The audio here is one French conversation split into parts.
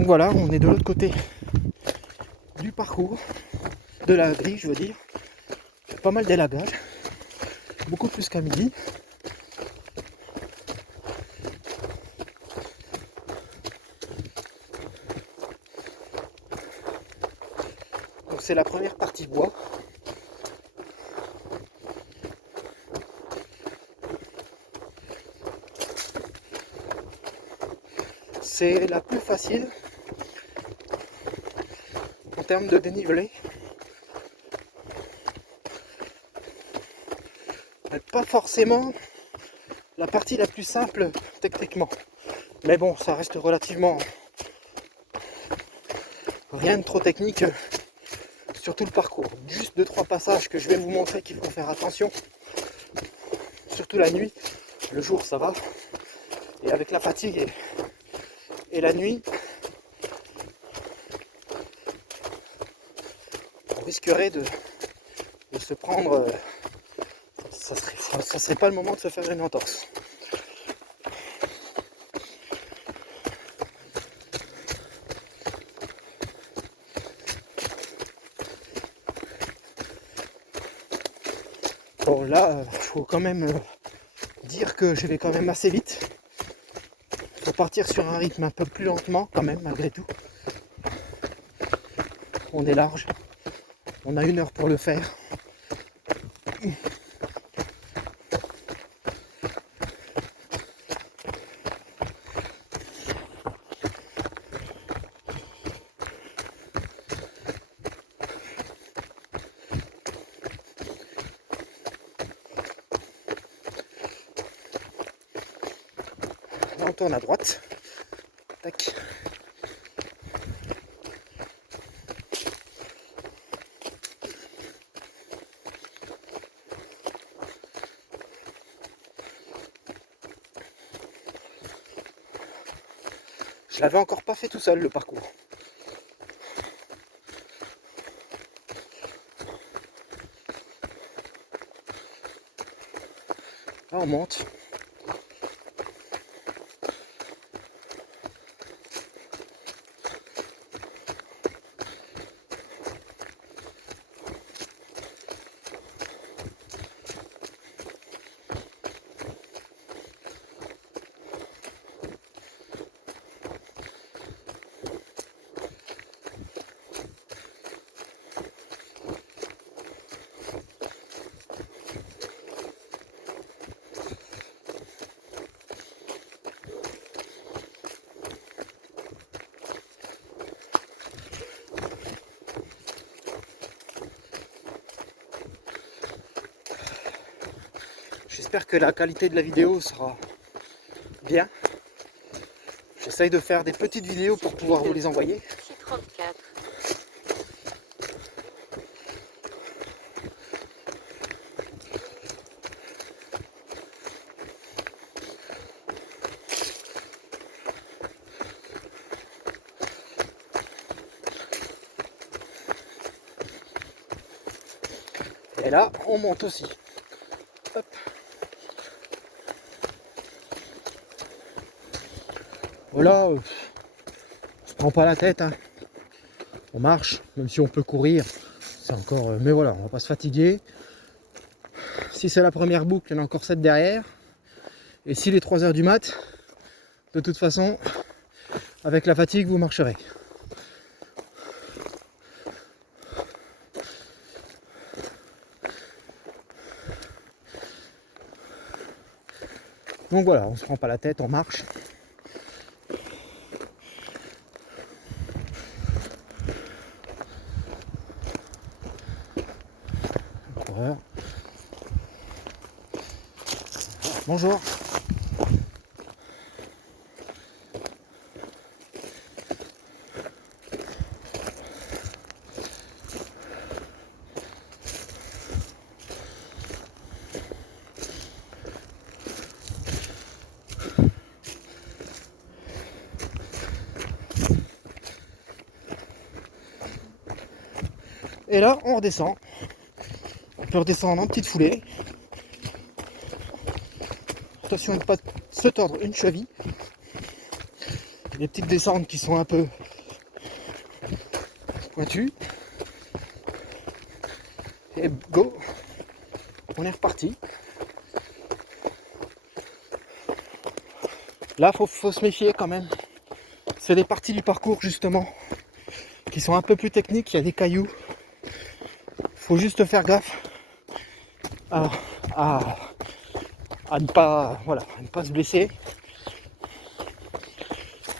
Donc voilà, on est de l'autre côté du parcours, de la grille je veux dire. Pas mal d'élagage, beaucoup plus qu'à midi. Donc c'est la première partie bois. C'est la plus facile en termes de dénivelé. Mais pas forcément la partie la plus simple techniquement. Mais bon, ça reste relativement rien de trop technique sur tout le parcours. Juste 2-3 passages que je vais vous montrer qu'il faut faire attention. Surtout la nuit. Le jour ça va. Et avec la fatigue et la nuit, on risquerait de se prendre. Ça serait pas le moment de se faire une entorse. Bon là, faut quand même dire que je vais quand même assez vite. Faut partir sur un rythme un peu plus lentement quand même, malgré tout. On est large. On a 1 heure pour le faire. Là, on tourne à droite. Tac. Je l'avais encore pas fait tout seul le parcours. Là on monte. J'espère que la qualité de la vidéo sera bien. J'essaye de faire des petites vidéos pour pouvoir vous les envoyer. Et là, on monte aussi. Hop. Voilà, on se prend pas la tête, hein. On marche, même si on peut courir, c'est encore. Mais voilà, on va pas se fatiguer. Si c'est la première boucle, il y en a encore 7 derrière. Et s'il est 3 heures du mat, de toute façon, avec la fatigue, vous marcherez. Donc voilà, on se prend pas la tête, on marche. Bonjour. Et là, on redescend. On peut redescendre en petite foulée. Attention de ne pas se tordre une cheville. Les petites descentes qui sont un peu pointu. Et go, on est reparti. Là, faut se méfier quand même. C'est des parties du parcours justement qui sont un peu plus techniques. Il y a des cailloux. Faut juste faire gaffe à ne pas, voilà, à ne pas se blesser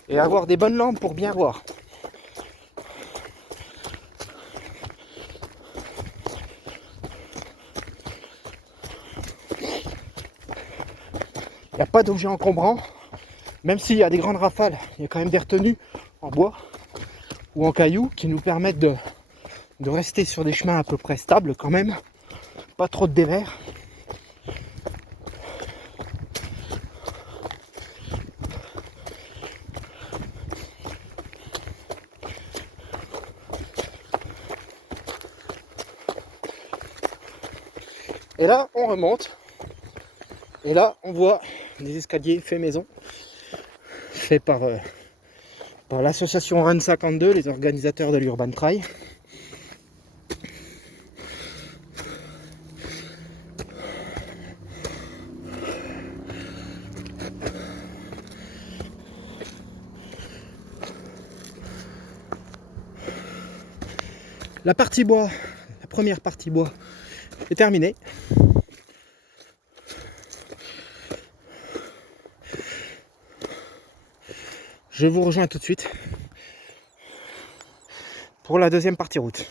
et avoir des bonnes lampes pour bien voir. Il n'y a pas d'objet encombrant, même s'il y a des grandes rafales, il y a quand même des retenues en bois ou en cailloux qui nous permettent de rester sur des chemins à peu près stables quand même, pas trop de dévers. Et là, on remonte. Et là, on voit des escaliers faits maison, faits par l'association Run 52, les organisateurs de l'Urban Trail. La partie bois, la première partie bois est terminée. Je vous rejoins tout de suite pour la deuxième partie route.